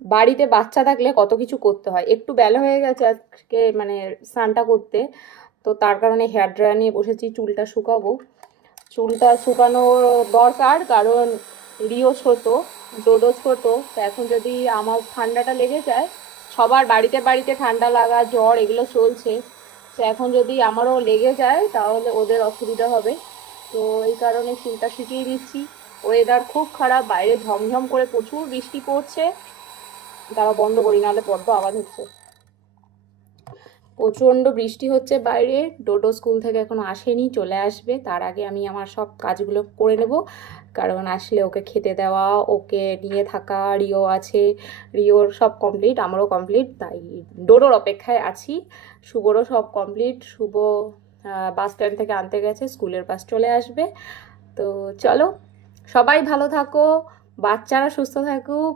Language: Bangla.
বাড়িতে বাচ্চা থাকলে কত কিছু করতে হয়। একটু বেলা হয়ে গেছে আজকে মানে স্নানটা করতে, তো তার কারণে হেয়ার ড্রায়ার নিয়ে বসেছি, চুলটা শুকাবো। চুলটা শুকানো দরকার, কারণ রিও ছোট, ডোডো ছোট, তো এখন যদি আমার ঠান্ডাটা লেগে যায়, সবার বাড়িতে বাড়িতে ঠান্ডা লাগা জ্বর এগুলো চলছে, তো এখন যদি আমারও লেগে যায় তাহলে ওদের অসুবিধা হবে। তো এই কারণে চুলটা শুকিয়ে দিচ্ছি। ওয়েদার খুব খারাপ, বাইরে ঝমঝম করে প্রচুর বৃষ্টি পড়ছে। তারা বন্ধ করি, নাহলে বড্ড আওয়াজ হচ্ছে। প্রচণ্ড বৃষ্টি হচ্ছে বাইরে। ডোডো স্কুল থেকে এখনো আসেনি, চলে আসবে, তার আগে আমি আমার সব কাজগুলো করে নেব। কারণ আসলে ওকে খেতে দেওয়া, ওকে নিয়ে থাকা, রিও আছে, রিওর সব কমপ্লিট, আমারও কমপ্লিট, তাই ডোডোর অপেক্ষায় আছি। শুভরও সব কমপ্লিট, শুভ বাস স্ট্যান্ড থেকে আনতে গেছে, স্কুলের বাস চলে আসবে। তো চলো, সবাই ভালো থাকো, বাচ্চারা সুস্থ থাকুক,